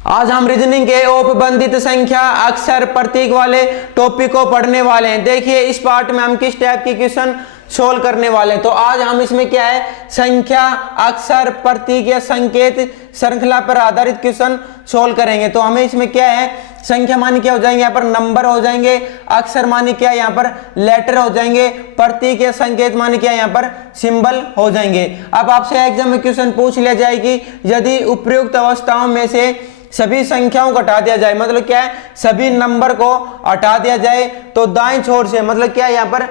आज हम रीजनिंग के औपबंधित संख्या अक्षर प्रतीक वाले टॉपिक को पढ़ने वाले हैं। देखिए इस पार्ट में हम किस टाइप की क्वेश्चन सोल्व करने वाले हैं। तो आज हम इसमें क्या है, संख्या अक्षर प्रतीक या संकेत श्रृंखला पर आधारित क्वेश्चन सोल्व करेंगे। तो हमें इसमें क्या है, संख्या मानी क्या हो जाएंगे, यहाँ पर नंबर हो जाएंगे, अक्षर मानी क्या यहाँ पर लेटर हो जाएंगे, प्रतीक या संकेत मानी क्या यहाँ पर सिंबल हो जाएंगे। अब आपसे एग्जाम में क्वेश्चन पूछ लिया जाए कि यदि उपयुक्त अवस्थाओं में से सभी संख्याओं को हटा दिया जाए, मतलब क्या है, सभी नंबर को हटा दिया जाए तो दाएं छोर से, मतलब क्या है यहाँ पर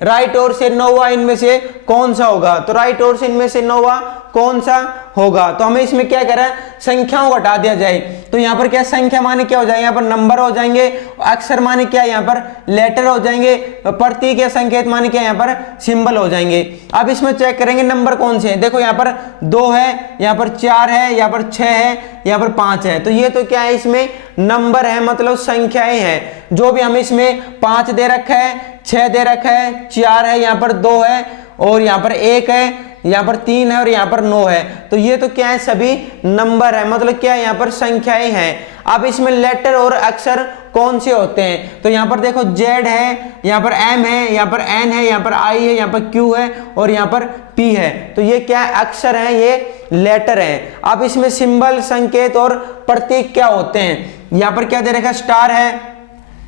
राइट ओर से नौवा इनमें से कौन सा होगा। तो राइट ओर से इनमें से नौवा कौन सा होगा। तो हमें इसमें क्या करें, संख्याओं को हटा दिया जाए। तो यहाँ पर क्या संख्या माने क्या हो जाएंगे, यहाँ पर नंबर हो जाएंगे, अक्षर माने क्या यहाँ पर लेटर हो जाएंगे, प्रतीक या संकेत माने क्या यहाँ पर सिंबल हो जाएंगे। अब इसमें चेक करेंगे नंबर कौन से हैं। देखो यहाँ पर 2 है, यहाँ पर 4 है, यहाँ पर 6 है, यहाँ पर 5 है। तो ये तो क्या है, इसमें नंबर है, मतलब संख्याएं हैं। जो भी हमें इसमें 5 दे रखा है, 6 दे रखा है, 4 है, यहाँ पर 2 है और यहाँ पर 1 है, यहाँ पर 3 है और यहाँ पर 9 है। तो ये तो क्या है, सभी नंबर है, मतलब क्या है यहाँ पर संख्याएं हैं। अब इसमें लेटर और अक्षर कौन से होते हैं। तो यहाँ पर देखो Z है, यहाँ पर M है, यहाँ पर N है, यहाँ पर I है, यहाँ पर Q है और यहाँ पर P है। तो ये क्या है, अक्षर है, ये लेटर है। अब इसमें सिंबल संकेत और प्रतीक क्या होते हैं। यहाँ पर क्या दे रखा है, स्टार है,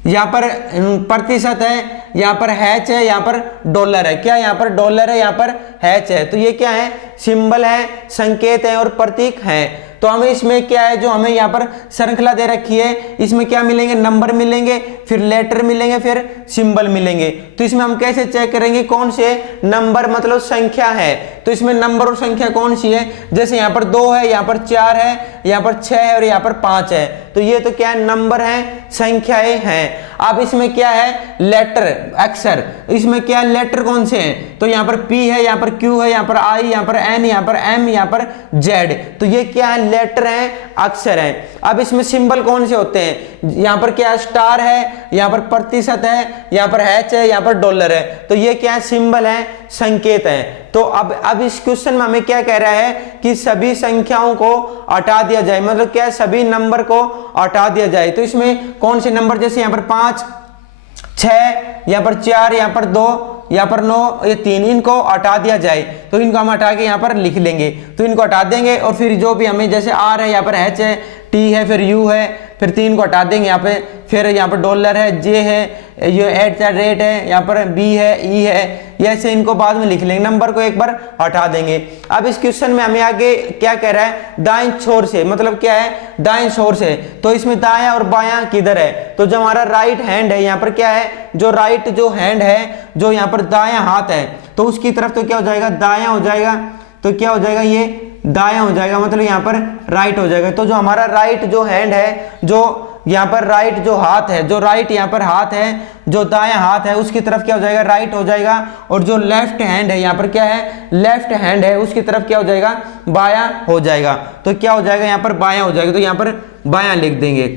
यहाँ पर प्रतिशत है, यहाँ पर हैच है, यहाँ पर डॉलर है। क्या यहाँ पर डॉलर है, यहाँ पर हैच है। तो ये क्या है, सिंबल है, संकेत है और प्रतीक है। तो हमें इसमें क्या है, जो हमें यहाँ पर श्रृंखला दे रखी है, इसमें क्या मिलेंगे, नंबर मिलेंगे, फिर लेटर मिलेंगे, फिर सिंबल मिलेंगे। तो इसमें हम कैसे चेक करेंगे कौन से नंबर मतलब संख्या है। तो इसमें नंबर और संख्या कौन सी है, जैसे यहाँ पर 2 है, यहाँ पर 4 है, यहाँ पर 6 है और यहाँ पर 5 है। तो ये तो क्या है, नंबर है, संख्याएं हैं। अब इसमें क्या है, लेटर अक्षर, इसमें क्या है, लेटर कौन से हैं। तो यहाँ पर P है, यहाँ पर Q है, यहाँ पर I, यहाँ पर N, यहाँ पर M, यहाँ पर Z। तो ये क्या है, लेटर है, अक्षर है। अब इसमें सिंबल कौन से होते हैं, यहाँ पर क्या है, स्टार है, यहाँ पर प्रतिशत है, यहाँ पर हैच है, यहाँ पर डॉलर है। तो ये क्या है, सिंबल है, संकेत है। तो अब इस क्वेश्चन में हमें क्या कह रहा है कि सभी संख्याओं को हटा दिया जाए, मतलब क्या है, सभी नंबर को हटा दिया जाए। तो इसमें कौन से नंबर, जैसे यहाँ पर 5, 6, यहाँ पर 4, यहाँ पर 2, यहाँ पर 9, ये 3, इनको हटा दिया जाए। तो इनको हम हटा के यहाँ पर लिख लेंगे। तो इनको हटा देंगे और फिर जो भी हमें, जैसे R है, यहाँ पर H है, T है, फिर U है, फिर 3 को हटा देंगे यहाँ पे, फिर यहाँ पर डॉलर है, J है, ये @ है, यहाँ पर B है, E है, ऐसे इनको बाद में लिख लेंगे, नंबर को एक बार हटा देंगे। अब इस क्वेश्चन में हमें आगे क्या कह रहा है, दाएं छोर से, मतलब क्या है, दाएं छोर से। तो इसमें दायां और बायां किधर है। तो जो हमारा राइट हैंड है, यहाँ पर क्या है, जो राइट जो हैंड है, जो यहाँ पर दायां हाथ है, तो उसकी तरफ तो क्या हो जाएगा, दायां हो जाएगा। तो क्या हो जाएगा, ये दायां हो जाएगा, मतलब यहाँ पर राइट हो जाएगा। तो जो हमारा राइट जो हैंड है, जो यहाँ पर राइट जो हाथ है, जो राइट यहाँ पर हाथ है, जो दायां हाथ है, उसकी तरफ क्या हो जाएगा, राइट हो जाएगा। और जो लेफ्ट हैंड है, यहाँ पर क्या है, लेफ्ट हैंड है, उसकी तरफ क्या हो जाएगा, बायां हो जाएगा। तो क्या हो जाएगा, यहाँ पर बायां हो जाएगा। तो यहाँ पर बायां लिख देंगे।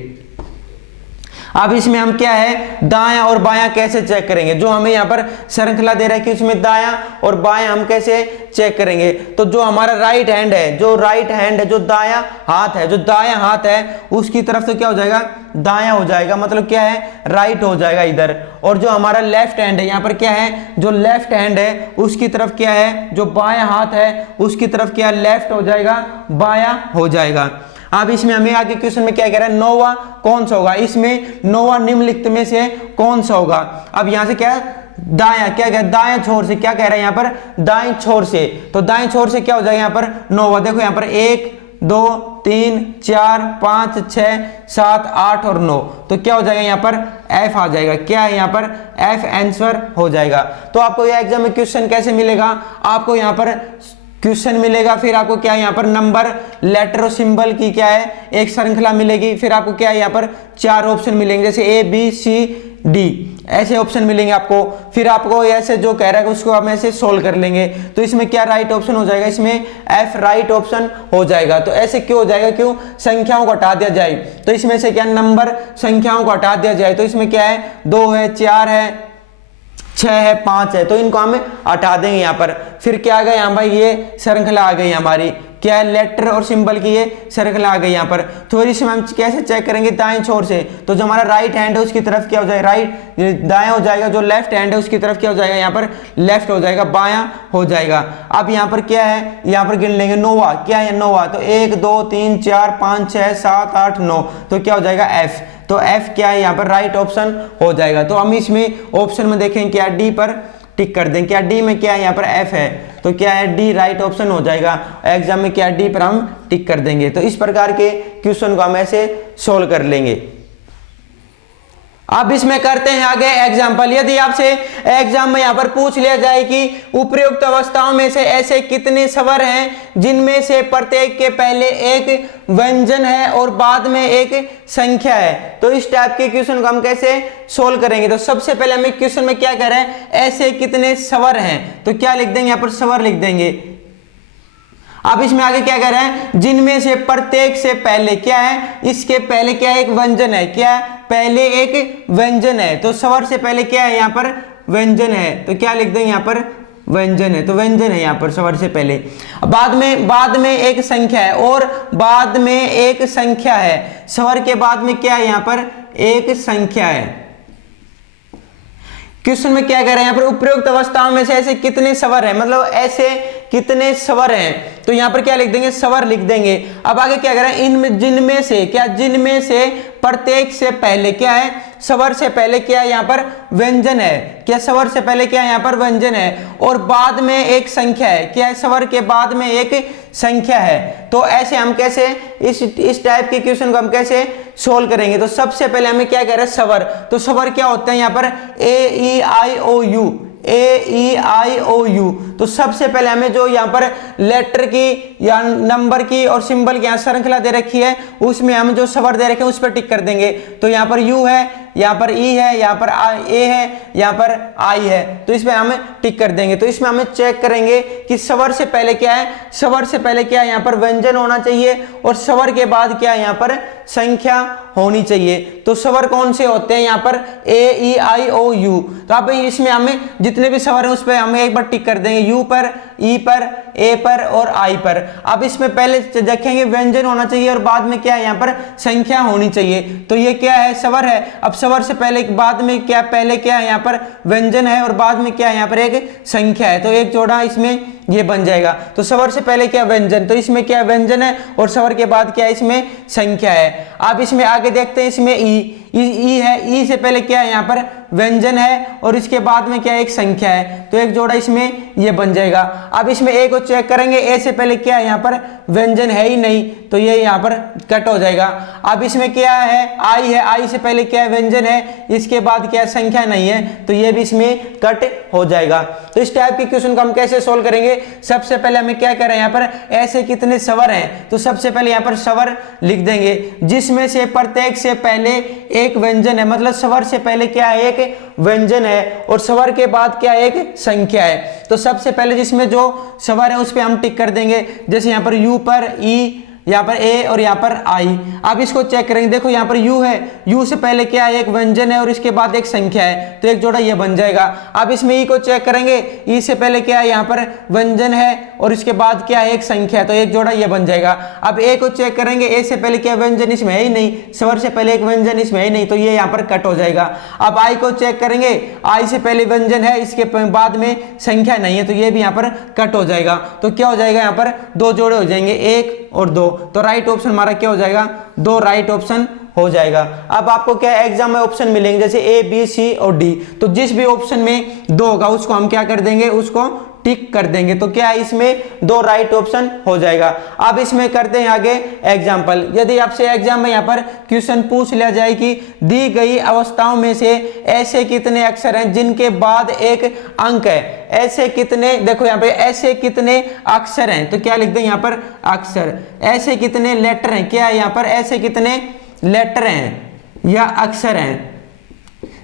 अब इसमें हम क्या है, दायां और बायां कैसे चेक करेंगे। जो हमें यहाँ पर श्रृंखला दे रहा है कि उसमें दायां और बायां हम कैसे चेक करेंगे। तो जो हमारा राइट हैंड है, जो राइट हैंड है, जो दायां हाथ है, जो दायां हाथ है, उसकी तरफ से क्या हो जाएगा, दायां हो जाएगा, मतलब क्या है, राइट हो जाएगा इधर। और जो हमारा लेफ्ट हैंड है, यहाँ पर क्या है, जो लेफ्ट हैंड है, उसकी तरफ क्या है, जो बायां हाथ है, उसकी तरफ क्या है, लेफ्ट हो जाएगा, बायां हो जाएगा। अब इसमें हमें आगे क्वेश्चन में क्या कह रहा है, नौवा कौन सा होगा, इसमें नौवा निम्नलिखित में से कौन सा होगा। अब यहां से क्या है, दायां, क्या कह, दाएं छोर से, क्या कह रहा है यहाँ पर, दाएं छोर से। तो दाएं छोर से क्या हो जाएगा, यहाँ पर नौवा। देखो यहाँ पर 1, 2, 3, 4, 5, 6, 7, 8 और 9। तो क्या हो जाएगा, यहाँ पर F आ जाएगा। क्या है, यहाँ पर F आंसर हो जाएगा। तो आपको यह एग्जाम में क्वेश्चन कैसे मिलेगा, आपको यहाँ पर क्वेश्चन मिलेगा, फिर आपको क्या है, यहाँ पर नंबर, लेटर और सिंबल की क्या है, एक श्रृंखला मिलेगी। फिर आपको क्या है, यहाँ पर 4 ऑप्शन मिलेंगे, जैसे A, B, C, D, ऐसे ऑप्शन मिलेंगे आपको। फिर आपको ऐसे जो कह रहा है उसको हम ऐसे सोल्व कर लेंगे। तो इसमें क्या राइट ऑप्शन हो जाएगा, इसमें F राइट ऑप्शन हो जाएगा। तो ऐसे क्यों हो जाएगा, क्यों, संख्याओं को हटा दिया जाए। तो इसमें से क्या, नंबर संख्याओं को हटा दिया जाए। तो इसमें क्या है, 2 है, 4 है, 6 है, 5 है, तो इनको हम हटा देंगे यहाँ पर। फिर क्या आ गया यहाँ भाई, ये श्रृंखला आ गई हमारी। क्या है, लेटर और सिंबल की ये सर्कल आ गई यहाँ पर। तो इसमें हम कैसे चेक करेंगे, दाएं छोर से, तो जो हमारा राइट हैंड है उसकी तरफ क्या हो जाएगा, राइट दाएं हो जाएगा, जो लेफ्ट हैंड है उसकी तरफ क्या हो जाएगा, यहाँ पर लेफ्ट हो जाएगा, बायां हो जाएगा। अब यहाँ पर क्या है, यहाँ पर गिन लेंगे नोवा, क्या है नोवा, तो 1 2 3 4 5 6 7 8 9, तो क्या हो जाएगा एफ। तो एफ क्या है यहाँ पर राइट ऑप्शन हो जाएगा। तो हम इसमें ऑप्शन में देखें क्या डी पर टिक कर दें, क्या डी में क्या है यहाँ पर एफ है, तो क्या है डी राइट ऑप्शन हो जाएगा। एग्जाम में क्या डी पर हम टिक कर देंगे। तो इस प्रकार के क्वेश्चन को हम ऐसे सोल्व कर लेंगे। अब इसमें करते हैं आगे एग्जाम्पल। यदि आपसे एग्जाम में यहाँ पर पूछ लिया जाए कि उपयुक्त अवस्थाओं में से ऐसे कितने स्वर हैं जिनमें से प्रत्येक के पहले एक व्यंजन है और बाद में एक संख्या है, तो इस टाइप के क्वेश्चन को हम कैसे सोल्व करेंगे। तो सबसे पहले हमें क्वेश्चन में क्या कह रहे हैं, ऐसे कितने स्वर हैं, तो क्या लिख देंगे, यहाँ पर स्वर लिख देंगे। अब इसमें आगे क्या कह रहे हैं, जिनमें से प्रत्येक से पहले क्या है, इसके पहले क्या है, एक व्यंजन है, क्या है, पहले एक व्यंजन है, तो स्वर से पहले क्या है, यहाँ पर व्यंजन है, तो क्या लिख देंगे यहाँ पर व्यंजन है, तो व्यंजन है यहाँ पर स्वर से पहले। बाद में एक संख्या है और बाद में एक संख्या है, स्वर के बाद में क्या है, यहाँ पर एक संख्या है। क्वेश्चन में क्या कह रहे हैं, यहाँ पर उपयुक्त अवस्थाओं में से ऐसे कितने स्वर हैं, मतलब ऐसे कितने स्वर हैं, तो यहाँ पर क्या लिख देंगे, स्वर लिख देंगे। अब आगे क्या कह रहे हैं, इनमें जिनमें से क्या, जिनमें से प्रत्येक से पहले क्या है, स्वर से पहले क्या है, यहाँ पर व्यंजन है, क्या स्वर से पहले क्या है, यहाँ पर व्यंजन है और बाद में एक संख्या है, क्या है, स्वर के बाद में एक संख्या है। तो ऐसे हम कैसे इस टाइप के क्वेश्चन को हम कैसे सोल्व करेंगे। तो सबसे पहले हमें क्या कह रहे हैं, स्वर, तो स्वर क्या होते हैं, यहाँ पर ए ई आई ओ you, A E I O you. तो सबसे पहले हमें जो यहाँ पर लेटर की या नंबर की और सिंबल की यहाँ श्रृंखला दे रखी है उसमें हम जो स्वर दे रखे हैं उस पर टिक कर देंगे। तो यहाँ पर यू है, यहाँ पर ई है, यहाँ पर ए है, यहाँ पर आई है, तो इसमें हम टिक कर देंगे। तो इसमें हमें चेक करेंगे कि स्वर से पहले क्या है, स्वर से पहले क्या है, यहाँ पर व्यंजन होना चाहिए और स्वर के बाद क्या है, यहाँ पर संख्या होनी चाहिए। तो स्वर कौन से होते हैं, यहाँ पर ए ई आई ओ यू। तो अब इसमें हमें जितने भी स्वर हैं उस पर हमें एक बार टिक कर देंगे, यू पर, ई पर, ए पर और आई पर। अब इसमें पहले देखेंगे व्यंजन होना चाहिए और बाद में क्या है, यहाँ पर संख्या होनी चाहिए। तो ये क्या है, स्वर है। अब स्वर से पहले बाद में क्या, पहले क्या है, यहाँ पर व्यंजन है और बाद में क्या है, यहाँ पर एक संख्या है, तो एक जोड़ा इसमें ये बन जाएगा। तो स्वर से पहले क्या व्यंजन, तो इसमें क्या व्यंजन है और स्वर के बाद क्या है, इसमें संख्या है। अब इसमें आगे देखते हैं, इसमें ई है, ई से पहले क्या है, यहाँ पर व्यंजन है और इसके बाद में क्या है, एक संख्या है, तो एक जोड़ा इसमें ये बन जाएगा। अब इसमें ए को चेक करेंगे, ए से पहले क्या है, यहाँ पर व्यंजन है ही नहीं, तो ये यहाँ पर कट हो जाएगा। अब इसमें क्या है, आई है, आई से पहले क्या है, व्यंजन है, इसके बाद क्या है, संख्या नहीं है, तो ये भी इसमें कट हो जाएगा। तो इस टाइप के क्वेश्चन को हम कैसे सोल्व करेंगे। सबसे पहले हमें क्या करें, यहाँ पर ऐसे कितने स्वर हैं, तो सबसे पहले यहाँ पर स्वर लिख देंगे जिसमें से प्रत्येक से पहले एक व्यंजन है, मतलब स्वर से पहले क्या है, एक व्यंजन है और स्वर के बाद क्या है, एक संख्या है। तो सबसे पहले जिसमें जो स्वर है उस पे हम टिक कर देंगे, जैसे यहाँ पर यू पर ई, यहाँ पर ए और यहाँ पर आई। अब इसको चेक करेंगे, देखो यहाँ पर यू है, यू से पहले क्या है, एक व्यंजन है और इसके बाद एक संख्या है, तो एक जोड़ा ये बन जाएगा। अब इसमें ई को चेक करेंगे, ई से पहले क्या है, यहाँ पर व्यंजन है और इसके बाद क्या है, एक संख्या है, तो एक जोड़ा ये बन जाएगा। अब ए को चेक करेंगे, ए से पहले क्या व्यंजन, इसमें है ही नहीं, स्वर से पहले एक व्यंजन इसमें है नहीं, तो ये यहाँ पर कट हो जाएगा। अब आई को चेक करेंगे, आई से पहले व्यंजन है, इसके बाद में संख्या नहीं है, तो ये भी यहाँ पर कट हो जाएगा। तो क्या हो जाएगा, यहाँ पर दो जोड़े हो जाएंगे, 1 और 2, तो राइट ऑप्शन हमारा क्या हो जाएगा, 2 राइट ऑप्शन हो जाएगा। अब आपको क्या एग्जाम में ऑप्शन मिलेंगे, जैसे ए बी सी और डी, तो जिस भी ऑप्शन में 2 होगा उसको हम क्या कर देंगे, उसको टिक कर देंगे, तो क्या है, इसमें 2 राइट ऑप्शन हो जाएगा। अब इसमें करते हैं आगे एग्जाम्पल। यदि आपसे एग्जाम में यहाँ पर क्वेश्चन पूछ लिया जाए कि दी गई अवस्थाओं में से ऐसे कितने अक्षर हैं जिनके बाद एक अंक है, ऐसे कितने, देखो यहाँ पे ऐसे कितने अक्षर हैं, तो क्या लिख दें, यहाँ पर अक्षर, ऐसे कितने लेटर हैं, क्या है यहाँ पर, ऐसे कितने लेटर हैं या अक्षर हैं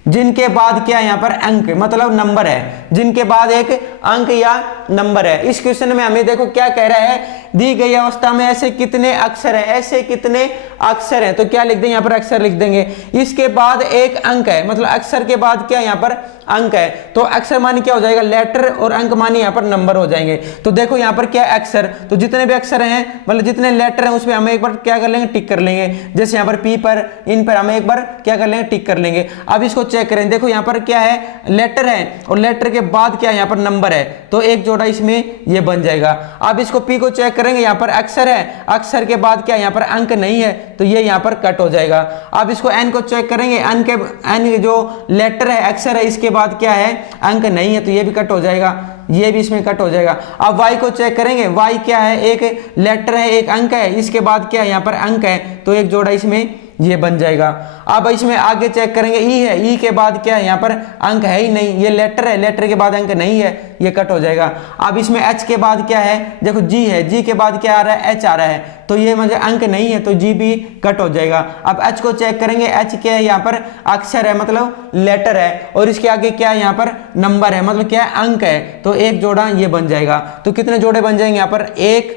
जिनके बाद क्या है, यहाँ पर अंक मतलब नंबर है, जिनके बाद एक अंक या नंबर है। इस क्वेश्चन में हमें देखो क्या कह रहा है, दी गई अवस्था में ऐसे कितने अक्षर हैं, ऐसे कितने अक्षर हैं, तो क्या लिख देंगे यहाँ पर अक्षर लिख देंगे। इसके बाद एक अंक है, मतलब अक्षर के बाद क्या यहाँ पर अंक है, तो अक्षर मानी क्या हो जाएगा लेटर और अंक मानी यहाँ पर नंबर हो जाएंगे। तो देखो यहाँ पर क्या अक्षर, तो जितने भी अक्षर हैं मतलब जितने लेटर हैं उसमें हमें एक बार क्या कर लेंगे टिक कर लेंगे। जैसे यहाँ पर पी पर इन पर हमें एक बार क्या कर लेंगे टिक कर लेंगे। अब इसको चेक करें, देखो यहाँ पर क्या है लेटर है और लेटर के बाद क्या है यहाँ पर नंबर है, तो एक जोड़ा इसमें ये बन जाएगा। अब इसको पी को चेक करेंगे, यहाँ पर अक्षर है, अक्षर के बाद क्या यहाँ पर अंक नहीं है, तो ये यहाँ पर कट हो जाएगा। अब इसको एन को चेक करेंगे, एन जो लेटर है अक्षर है इसके बाद क्या है अंक नहीं है, तो ये भी कट हो जाएगा, ये भी इसमें कट हो जाएगा। अब y को चेक करेंगे, y क्या है एक लेटर है एक अंक है, इसके बाद क्या है यहाँ पर अंक है, तो एक जोड़ा इसमें ये बन जाएगा। अब इसमें आगे चेक करेंगे ई है, ई के बाद क्या है यहाँ पर अंक है ही नहीं, ये लेटर है, लेटर के बाद अंक नहीं है, ये कट हो जाएगा। अब इसमें एच के बाद क्या है, देखो जी है, जी के बाद क्या आ रहा है एच आ रहा है, तो ये मुझे अंक नहीं है, तो जी भी कट हो जाएगा। अब एच को चेक करेंगे, एच क्या है यहाँ पर अक्षर है मतलब लेटर है, और इसके आगे क्या है यहाँ पर नंबर है मतलब क्या है अंक है, तो एक जोड़ा ये बन जाएगा। तो कितने जोड़े बन जाएंगे यहाँ पर 1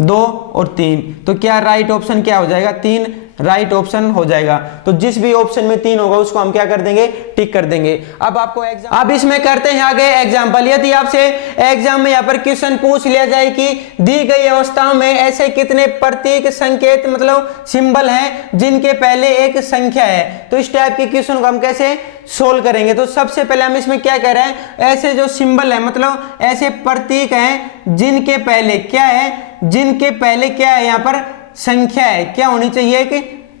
2 और 3, तो क्या राइट ऑप्शन क्या हो जाएगा 3 राइट ऑप्शन हो जाएगा। तो जिस भी ऑप्शन में 3 होगा उसको हम क्या कर देंगे टिक कर देंगे। अब आपको एग्जाम, अब इसमें करते हैं आगे एग्जांपल। यदि आपसे एग्जाम में यहाँ पर क्वेश्चन पूछ लिया जाए कि दी गई अवस्थाओं में ऐसे कितने प्रतीक संकेत मतलब सिंबल हैं जिनके पहले एक संख्या है, तो इस टाइप के क्वेश्चन को हम कैसे सोल्व करेंगे। तो सबसे पहले हम इसमें क्या कह रहे हैं, ऐसे जो सिंबल है मतलब ऐसे प्रतीक हैं जिनके पहले क्या है, जिनके पहले क्या है यहाँ पर संख्या है, क्या होनी चाहिए कि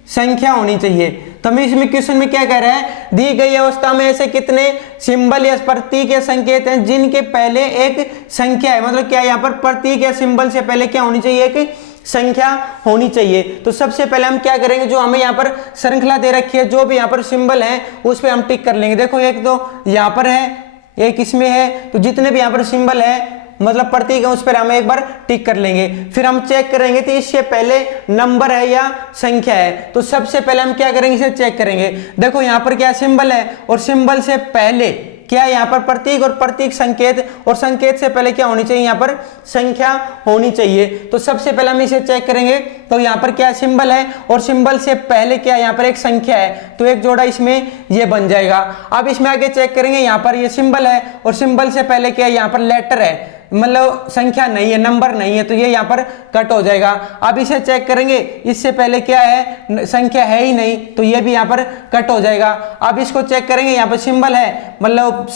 संख्या होनी चाहिए। तो हम इसमें क्वेश्चन में क्या कह रहे हैं, दी गई अवस्था में ऐसे कितने सिंबल या प्रतीक या संकेत हैं जिनके पहले एक संख्या है, मतलब क्या यहाँ पर प्रतीक या सिंबल से पहले क्या होनी चाहिए कि संख्या होनी चाहिए। तो सबसे पहले हम क्या करेंगे, जो हमें यहाँ पर श्रृंखला दे रखी है, जो भी यहाँ पर सिंबल है उस पर हम टिक कर लेंगे। देखो एक तो यहाँ पर है, एक इसमें है, तो जितने भी यहाँ पर सिंबल है मतलब प्रतीक है उस पर हम एक बार टिक कर लेंगे। फिर हम चेक करेंगे कि इससे पहले नंबर है या संख्या है, तो सबसे पहले हम क्या करेंगे इसे चेक करेंगे। देखो यहाँ पर क्या सिंबल है और सिंबल से पहले क्या है यहाँ पर प्रतीक, और प्रतीक संकेत, और संकेत से पहले क्या होनी चाहिए यहाँ पर संख्या होनी चाहिए। तो सबसे पहले हम इसे चेक करेंगे, तो यहाँ पर क्या सिंबल है और सिंबल से पहले क्या यहाँ पर एक संख्या है, तो एक जोड़ा इसमें ये बन जाएगा। अब इसमें आगे चेक करेंगे, यहाँ पर ये सिंबल है और सिंबल से पहले क्या है यहाँ पर लेटर है मतलब संख्या नहीं है, नंबर नहीं है, तो ये यहाँ पर कट हो जाएगा। अब इसे चेक करेंगे, इससे पहले क्या है संख्या है ही नहीं, तो ये भी यहाँ पर कट हो जाएगा। अब इसको चेक करेंगे, यहाँ पर सिंबल है मतलब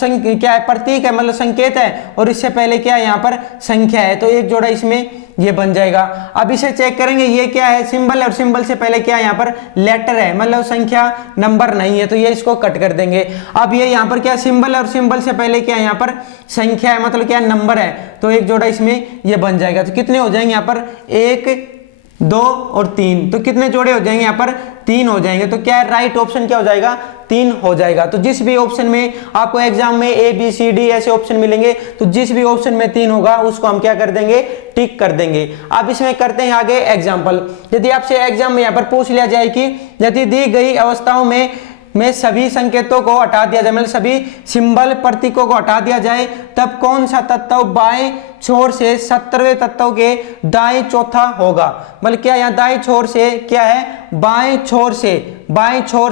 क्या है प्रतीक है मतलब संकेत है, और इससे पहले क्या है यहाँ पर संख्या है, तो एक जोड़ा इसमें ये बन जाएगा। अब इसे चेक करेंगे, ये क्या है सिंबल है और सिंबल से पहले क्या है यहाँ पर लेटर है मतलब संख्या नंबर नहीं है, तो ये इसको कट कर देंगे। अब ये यहाँ पर क्या सिंबल है और सिंबल से पहले क्या है यहाँ पर संख्या है मतलब क्या नंबर है, तो एक जोड़ा इसमें ये बन जाएगा। तो कितने हो जाएंगे यहाँ पर 1 2 और 3, तो कितने जोड़े हो जाएंगे यहाँ पर 3 हो जाएंगे। तो क्या राइट ऑप्शन क्या हो जाएगा 3 हो जाएगा। तो जिस भी ऑप्शन में आपको एग्जाम में A B C D ऐसे ऑप्शन मिलेंगे, तो जिस भी ऑप्शन में 3 होगा उसको हम क्या कर देंगे टिक कर देंगे। अब इसमें करते हैं आगे एग्जाम्पल। यदि आपसे एग्जाम में यहाँ पर पूछ लिया जाए कि यदि दी गई अवस्थाओं में सभी संकेतों को हटा दिया जाए मतलब सभी सिंबल प्रतीकों को हटा दिया जाए, तब कौन सा तत्व बाएं छोर से 70वें तत्व के दाएं चौथा होगा। मतलब क्या यहाँ दाएं छोर से क्या है बाएं छोर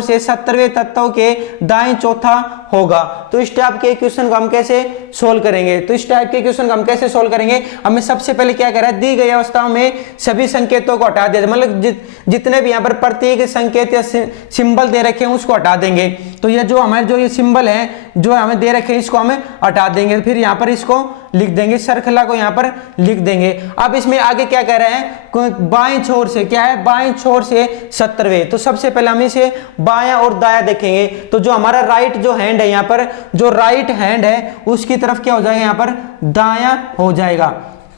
से 70वें तत्व के दाएं चौथा होगा। तो इस टाइप के क्वेश्चन को हम कैसे सोल्व करेंगे, तो इस टाइप के क्वेश्चन को हम कैसे सोल्व करेंगे, हमें सबसे पहले क्या कह रहा है दी गई अवस्थाओं में सभी संकेतों को हटा दिया, मतलब जितने भी यहाँ पर प्रतीक संकेत या सिंबल दे रखे हैं उसको हटा देंगे। तो ये जो हमारे जो ये सिंबल है जो हमें दे रखे हैं इसको हमें हटा देंगे, फिर यहाँ पर इसको लिख देंगे, श्रृंखला को यहाँ पर लिख देंगे। अब इसमें आगे क्या कह रहे हैं बाएं छोर से क्या है बाएं छोर से 70वें, तो सबसे पहले हम इसे बायां और दायां देखेंगे। तो जो हमारा राइट जो हैंड है यहाँ पर जो राइट हैंड है उसकी तरफ क्या हो जाएगा यहाँ पर दायां हो जाएगा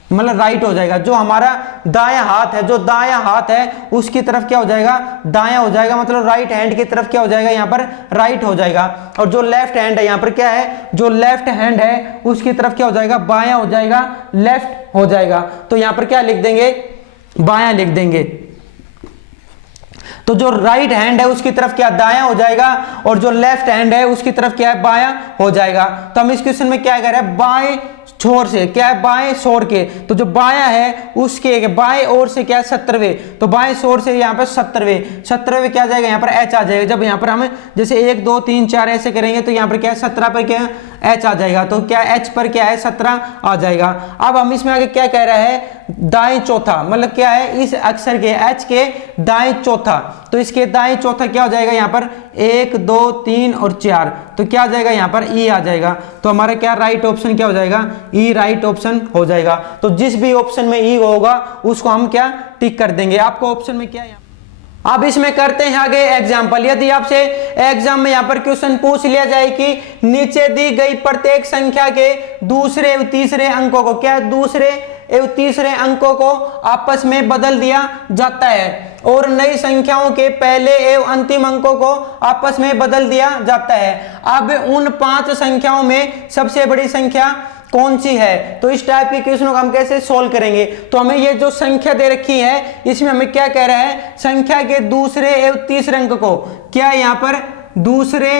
मतलब राइट हो जाएगा। जो हमारा दायां हाथ है जो दायां हाथ है उसकी तरफ क्या हो जाएगा दायां हो जाएगा, मतलब राइट हैंड की तरफ क्या हो जाएगा यहाँ पर राइट हो जाएगा। और जो लेफ्ट हैंड है यहाँ पर क्या है जो लेफ्ट हैंड है उसकी तरफ क्या हो जाएगा बायां हो जाएगा लेफ्ट हो जाएगा। तो यहाँ पर क्या लिख देंगे बायां लिख देंगे। तो जो राइट हैंड है उसकी तरफ क्या दायां हो जाएगा और जो लेफ्ट हैंड है उसकी तरफ क्या है बायां हो जाएगा। तो हम इस क्वेश्चन में क्या कह रहे हैं बाएं छोर से, क्या है बाएं छोर के, तो जो बायां है उसके बाएं ओर से क्या है 70वें, तो बाएं छोर से यहाँ पर 70वें क्या आ जाएगा यहाँ पर एच आ जाएगा। जब यहाँ पर हम जैसे 1 2 3 4 ऐसे करेंगे तो यहाँ पर क्या है 17 पर क्या है एच आ जाएगा, तो क्या एच पर क्या है 17 आ जाएगा। अब हम इसमें आगे क्या कह रहा है दाएं चौथा, मतलब क्या है इस अक्षर के एच के दाएं चौथा, तो इसके दाएं चौथा क्या हो जाएगा यहाँ पर 1 2 3 और 4, तो क्या आ जाएगा यहाँ पर ई आ जाएगा। तो हमारा क्या राइट ऑप्शन क्या हो जाएगा ई राइट ऑप्शन हो जाएगा। तो जिस भी ऑप्शन में ई होगा उसको हम क्या टिक कर देंगे। आपको ऑप्शन में क्या है, अब इसमें करते हैं आगे एग्जाम्पल। यदि आपसे एग्जाम में यहाँ पर क्वेश्चन पूछ लिया जाए कि नीचे दी गई प्रत्येक संख्या के दूसरे एवं तीसरे अंकों को, क्या दूसरे एवं तीसरे अंकों को आपस में बदल दिया जाता है और नई संख्याओं के पहले एवं अंतिम अंकों को आपस में बदल दिया जाता है। अब उन 5 संख्याओं में सबसे बड़ी संख्या कौन सी है, तो इस टाइप के क्वेश्चन को हम कैसे सोल्व करेंगे। तो हमें ये जो संख्या दे रखी है इसमें हमें क्या कह रहा है संख्या के दूसरे एवं तीसरे अंक को, क्या यहाँ पर दूसरे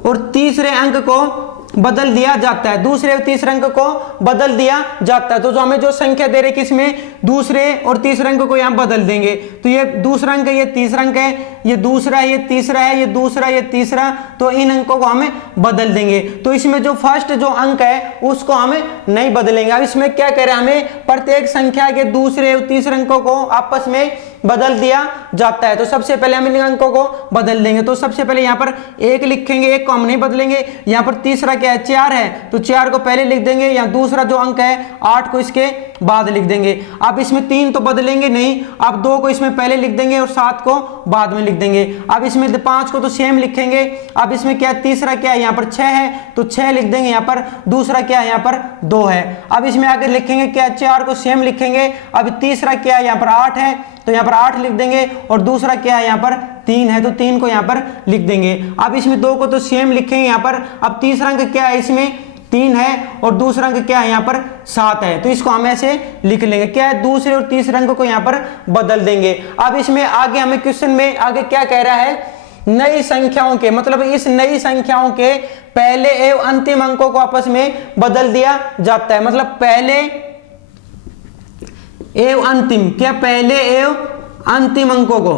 और तीसरे अंक को बदल दिया जाता है, दूसरे और तीसरे अंक को बदल दिया जाता है। तो जो हमें जो संख्या दे रही है इसमें दूसरे और तीसरे अंक को यहां बदल देंगे, तो ये दूसरा अंक है, ये तीसरा अंक है, ये दूसरा है, ये तीसरा है, ये दूसरा, ये तीसरा, तो इन अंकों को हमें बदल देंगे। तो इसमें जो फर्स्ट जो अंक है उसको हमें नहीं बदलेंगे। अब इसमें क्या कह रहे हैं हमें प्रत्येक संख्या के दूसरे और तीसरे अंकों को आपस में बदल दिया जाता है। तो सबसे पहले हम इन अंकों को बदल देंगे। तो सबसे पहले यहाँ पर 1 लिखेंगे, 1 को हम नहीं बदलेंगे। यहाँ पर तीसरा क्या है 4 है, तो 4 को पहले लिख देंगे। यहाँ दूसरा जो अंक है 8 को इसके बाद लिख देंगे। अब इसमें 3 तो बदलेंगे नहीं, अब 2 को इसमें पहले लिख देंगे और 7 को बाद में लिख देंगे। अब इसमें 5 को तो सेम लिखेंगे। अब इसमें क्या तीसरा क्या है यहाँ पर 6 है, तो 6 लिख देंगे यहाँ पर। दूसरा क्या है यहाँ पर 2 है। अब इसमें आगे लिखेंगे क्या 4 को सेम लिखेंगे। अब तीसरा क्या है यहाँ पर 8 है, तो यहाँ पर 8 लिख देंगे और दूसरा क्या है यहाँ पर 3 है, तो 3 को यहाँ पर लिख देंगे। अब इसमें 2 को तो सेम लिखेंगे यहाँ पर। अब तीसरा अंक क्या है इसमें 3 है और दूसरा अंक क्या है यहाँ पर 7 है, तो इसको हम ऐसे लिख लेंगे। क्या है दूसरे और तीसरे अंक को यहाँ पर बदल देंगे। अब इसमें आगे हमें क्वेश्चन में आगे क्या कह रहा है नई संख्याओं के, मतलब इस नई संख्याओं के पहले एवं अंतिम अंकों को आपस में बदल दिया जाता है। मतलब पहले एवं अंतिम, क्या पहले एवं अंतिम अंकों को,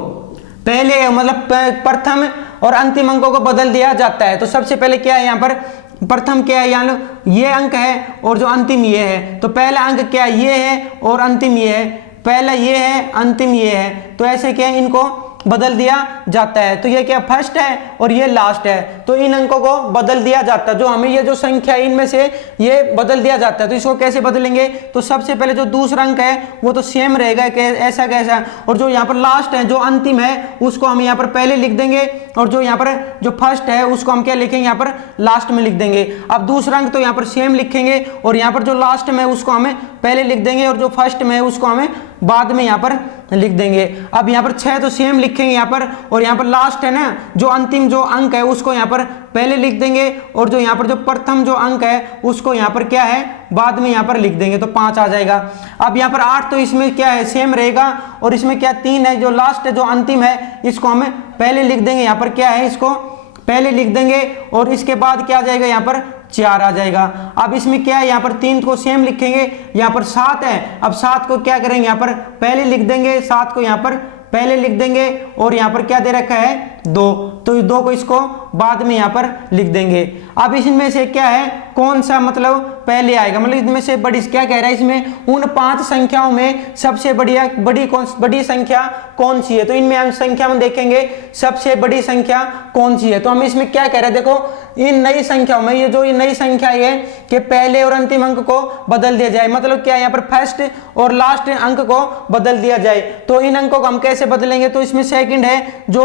पहले एवं मतलब प्रथम और अंतिम अंकों को बदल दिया जाता है। तो सबसे पहले क्या है यहाँ पर प्रथम क्या है, यानी ये अंक है और जो अंतिम ये है, तो पहला अंक क्या है ये है और अंतिम ये है, पहला ये है अंतिम ये है, तो ऐसे क्या है इनको बदल दिया जाता है। तो ये क्या फर्स्ट है और ये लास्ट है, तो इन अंकों को बदल दिया जाता है। जो हमें ये जो संख्या इनमें से ये बदल दिया जाता है, तो इसको कैसे बदलेंगे, तो सबसे पहले जो दूसरा अंक है वो तो सेम रहेगा ऐसा कैसा, और जो यहाँ पर लास्ट है जो अंतिम है उसको हम यहाँ पर पहले लिख देंगे और जो यहाँ पर जो फर्स्ट है उसको हम क्या लिखेंगे यहाँ पर लास्ट में लिख देंगे। अब दूसरा अंक तो यहाँ पर सेम लिखेंगे और यहाँ पर जो लास्ट में उसको हमें पहले लिख देंगे और जो फर्स्ट में है उसको हमें बाद में यहाँ पर लिख देंगे। अब यहाँ पर 6 तो सेम लिखेंगे यहाँ पर, और यहाँ पर लास्ट है ना जो अंतिम जो अंक है उसको यहाँ पर पहले लिख देंगे और जो यहाँ पर जो प्रथम जो अंक है उसको यहाँ पर क्या है बाद में यहाँ पर लिख देंगे, तो 5 आ जाएगा। अब यहाँ पर 8 तो इसमें क्या है सेम रहेगा और इसमें क्या 3 है, जो लास्ट है जो अंतिम है इसको हमें पहले लिख देंगे, यहाँ पर क्या है इसको पहले लिख देंगे और इसके बाद क्या आ जाएगा यहाँ पर 4 आ जाएगा। अब इसमें क्या है यहाँ पर 3 को सेम लिखेंगे, यहाँ पर 7 है, अब 7 को क्या करेंगे यहाँ पर पहले लिख देंगे, 7 को यहाँ पर पहले लिख देंगे और यहाँ पर क्या दे रखा है 2, तो 2 को इसको बाद में यहाँ पर लिख देंगे। अब इसमें से क्या है कौन सा मतलब पहले आएगा, मतलब इसमें से बड़ी क्या कह रहा है इसमें उन 5 संख्याओं में सबसे बड़ी संख्या कौन सी है। तो इनमें हम संख्या में देखेंगे सबसे बड़ी संख्या कौन सी है। तो हम इसमें क्या कह रहे हैं देखो इन नई संख्याओं में ये जो नई संख्या है कि पहले और अंतिम अंक को बदल दिया जाए, मतलब क्या यहाँ पर फर्स्ट और लास्ट अंक को बदल दिया जाए। तो इन अंकों को हम कैसे बदलेंगे, तो इसमें सेकंड है जो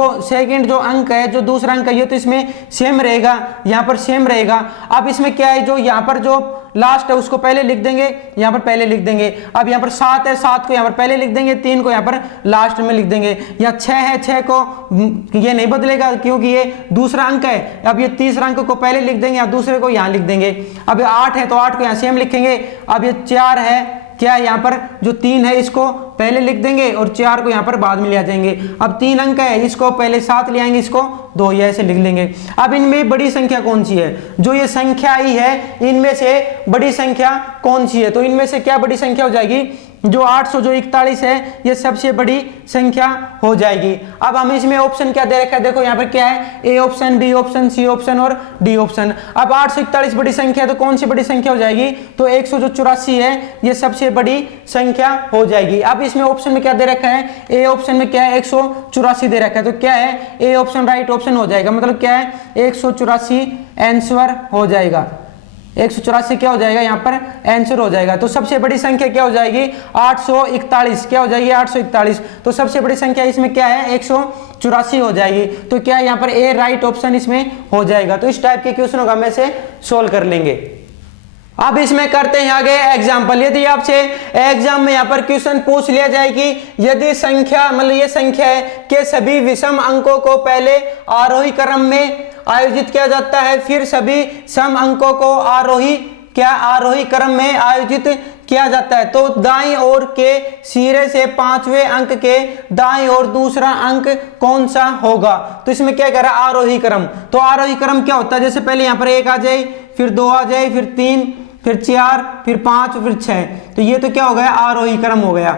अंक है जो दूसरा अंक है ये तो इसमें सेम रहेगा, यहाँ पर सेम रहेगा। अब इसमें क्या है जो यहाँ पर जो लास्ट है उसको पहले लिख देंगे, यहाँ पर पहले लिख देंगे। अब यहाँ पर 7 है, 7 को यहाँ पर पहले लिख देंगे, 3 को यहाँ पर लास्ट में लिख देंगे। यहाँ 6 है, 6 को ये नहीं बदलेगा क्योंकि ये दूसरा अंक है। अब ये तीसरा अंक को पहले लिख देंगे या दूसरे को यहाँ लिख देंगे। अब 8 है तो 8 को यहाँ सेम लिखेंगे। अब ये 4 है, क्या है यहाँ पर जो 3 है इसको पहले लिख देंगे और 4 को यहाँ पर बाद में ले आ जाएंगे। अब 3 अंक है, इसको पहले 7 ले आएंगे, इसको 2 या ऐसे लिख लेंगे। अब इनमें बड़ी संख्या कौन सी है, जो ये संख्या आई है इनमें से बड़ी संख्या कौन सी है, तो इनमें से क्या बड़ी संख्या हो जाएगी, जो 800 जो 41 है ये सबसे बड़ी संख्या हो जाएगी। अब हम इसमें ऑप्शन क्या दे रखा है, देखो यहाँ पर क्या है, a option, b option, c option और डी ऑप्शन। अब 841 बड़ी संख्या, तो कौन सी बड़ी संख्या हो जाएगी, तो 184 है ये सबसे बड़ी संख्या हो जाएगी। अब इसमें ऑप्शन में क्या दे रखा है, ए ऑप्शन में क्या है 184 दे रखा है, तो क्या है ए ऑप्शन राइट ऑप्शन हो जाएगा, मतलब क्या है 184 आंसर हो जाएगा। 184 क्या हो जाएगा यहाँ पर आंसर हो जाएगा। तो सबसे बड़ी संख्या क्या हो जाएगी 841, क्या हो जाएगी 841। तो सबसे बड़ी संख्या इसमें क्या है 184 हो जाएगी। तो क्या यहाँ पर ए राइट ऑप्शन इसमें हो जाएगा। तो इस टाइप के क्वेश्चन होगा हम ऐसे सोल्व कर लेंगे। अब इसमें करते हैं आगे एग्जाम्पल। यदि आपसे एग्जाम में यहाँ पर क्वेश्चन पूछ लिया जाए कि यदि संख्या मतलब ये संख्या है कि सभी विषम अंकों को पहले आरोही क्रम में आयोजित किया जाता है, फिर सभी सम अंकों को आरोही क्रम में आयोजित किया जाता है, तो दाईं ओर के सिरे से 5वें अंक के दाईं ओर दूसरा अंक कौन सा होगा। तो इसमें क्या कह रहा है आरोही क्रम। तो आरोही क्रम क्या होता है, जैसे पहले यहाँ पर 1 आ जाए, फिर 2 आ जाए, फिर 3, फिर 4, फिर 5, फिर 6। तो ये तो क्या हो गया आरोही क्रम हो गया।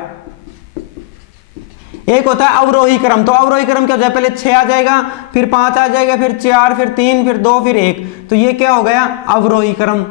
एक होता है अवरोही क्रम। तो अवरोही क्रम क्या हो जाए, पहले 6 आ जाएगा, फिर 5 आ जाएगा, फिर 4, फिर 3, फिर 2, फिर 1। तो ये क्या हो गया अवरोही क्रम।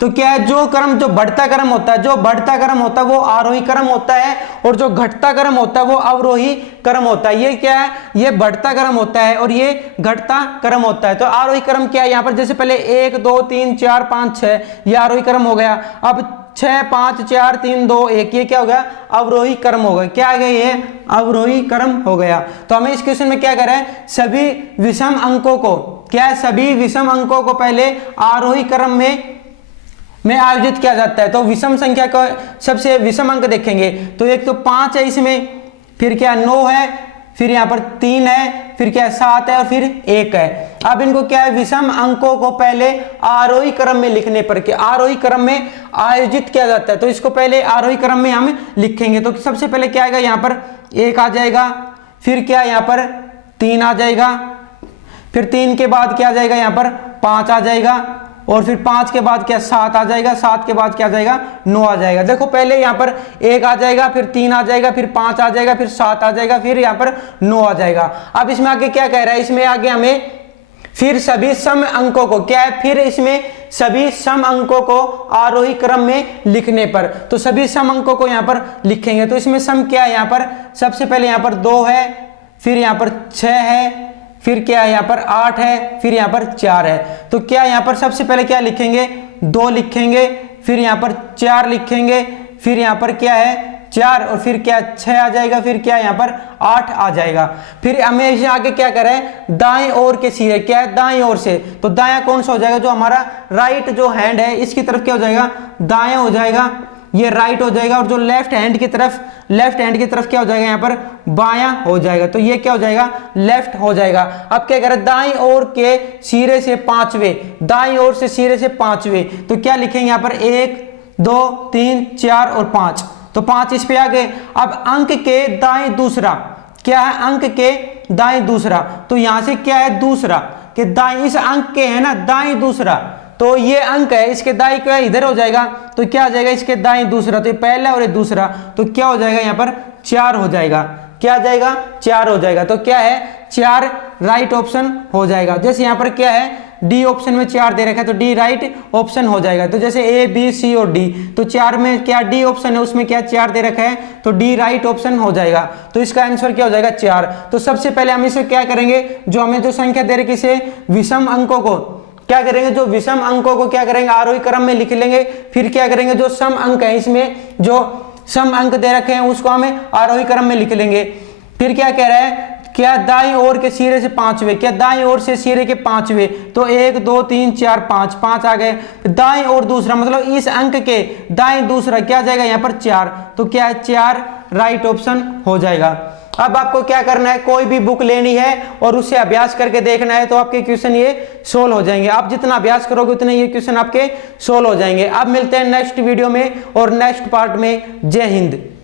तो क्या है जो क्रम जो बढ़ता क्रम होता है, जो बढ़ता क्रम होता है वो आरोही क्रम होता है, और जो घटता क्रम होता है वो अवरोही क्रम होता है। ये क्या है, ये बढ़ता क्रम होता है और ये घटता क्रम होता है। तो आरोही क्रम क्या है, यहाँ पर जैसे पहले 1 2 3 4 5 6 ये आरोही क्रम हो गया। अब 6 5 4 3 2 1 ये क्या हो गया अवरोही क्रम हो गया। क्या आ गया ये अवरोही क्रम हो गया। तो हमें इस क्वेश्चन में क्या कर रहा है, सभी विषम अंकों को क्या है, सभी विषम अंकों को पहले आरोही क्रम में आयोजित किया जाता है। तो विषम संख्या का सबसे विषम अंक देखेंगे तो एक तो 5 है इसमें, फिर क्या 9 है, फिर यहाँ पर 3 है, फिर क्या 7 है और फिर 1 है। अब इनको क्या है विषम अंकों को पहले आरोही क्रम में लिखने पर क्या आरोही क्रम में आयोजित किया जाता है। तो इसको पहले आरोही क्रम में हम लिखेंगे। तो सबसे पहले क्या आएगा, यहाँ पर 1 आ जाएगा, फिर क्या यहाँ पर 3 आ जाएगा, फिर 3 के बाद क्या आ जाएगा यहाँ पर 5 आ जाएगा, और फिर 5 के बाद क्या 7 आ जाएगा, 7 के बाद क्या आ जाएगा 9 आ जाएगा। देखो पहले यहाँ पर 1 आ जाएगा, फिर 3 आ जाएगा, फिर 5 आ जाएगा, फिर 7 आ जाएगा, फिर यहाँ पर 9 आ जाएगा। अब इसमें आगे क्या कह रहा है, इसमें आगे हमें फिर सभी सम अंकों को क्या है, फिर इसमें सभी सम अंकों को आरोही क्रम में लिखने पर। तो सभी सम अंकों को यहाँ पर लिखेंगे। तो इसमें सम क्या है, यहाँ पर सबसे पहले यहाँ पर 2 है, फिर यहाँ पर 6 है, फिर क्या है यहाँ पर 8 है, फिर यहाँ पर 4 है। तो क्या यहाँ पर सबसे पहले क्या लिखेंगे 2 लिखेंगे, फिर यहाँ पर 4 लिखेंगे, फिर यहाँ पर क्या है 4 और फिर क्या 6 आ जाएगा, फिर क्या यहाँ पर 8 आ जाएगा। फिर हमें इसे आगे क्या करें, दाएं ओर के सिरे क्या है दाएं ओर से। तो दायां कौन सा हो जाएगा, जो हमारा राइट जो हैंड है इसकी तरफ क्या हो जाएगा दायां हो जाएगा, ये राइट हो जाएगा, और जो लेफ्ट हैंड की तरफ क्या हो जाएगा यहाँ पर बायां हो जाएगा। तो ये क्या हो जाएगा लेफ्ट हो जाएगा। अब क्या करें, दाईं ओर के सिरे से 5वें, दाईं ओर से सिरे से 5वें। तो क्या लिखेंगे यहाँ पर 1 2 3 4 और 5। तो 5 इस पे आ गए। अब अंक के दाएं दूसरा क्या है, अंक के दाएं दूसरा। तो यहां से क्या है दूसरा कि दाएं इस अंक के है ना दाएं दूसरा, तो ये अंक है इसके दाएं क्या इधर हो जाएगा। तो क्या आ जाएगा इसके दाएं दूसरा, तो ये पहला और ये दूसरा। तो क्या हो जाएगा यहाँ पर 4 हो जाएगा। क्या आ जाएगा 4 हो जाएगा। तो क्या है 4 राइट ऑप्शन हो जाएगा। जैसे यहाँ पर क्या है डी ऑप्शन में 4 दे रखा है, तो डी राइट ऑप्शन हो जाएगा। तो जैसे ए बी सी और डी, तो 4 में क्या डी ऑप्शन है उसमें क्या 4 दे रखा है, तो डी राइट ऑप्शन हो जाएगा। तो इसका आंसर क्या हो जाएगा 4। तो सबसे पहले हम इसे क्या करेंगे, जो हमें जो संख्या दे रखी इसे विषम अंकों को क्या करेंगे, जो विषम अंकों को क्या करेंगे आरोही क्रम में लिख लेंगे। फिर क्या करेंगे, जो सम अंक है इसमें जो सम अंक दे रखे हैं उसको हमें आरोही क्रम में लिख लेंगे। फिर क्या कह रहा है, क्या दाईं ओर के सिरे से 5वें, क्या दाईं ओर से सिरे के 5वें। तो 1 2 3 4 5 आ गए। दाईं ओर दूसरा मतलब इस अंक के दाईं दूसरा क्या जाएगा यहाँ पर 4। तो क्या है 4 राइट ऑप्शन हो जाएगा। अब आपको क्या करना है, कोई भी बुक लेनी है और उससे अभ्यास करके देखना है, तो आपके क्वेश्चन ये सोल्व हो जाएंगे। आप जितना अभ्यास करोगे उतने ये क्वेश्चन आपके सोल्व हो जाएंगे। अब मिलते हैं नेक्स्ट वीडियो में और नेक्स्ट पार्ट में। जय हिंद।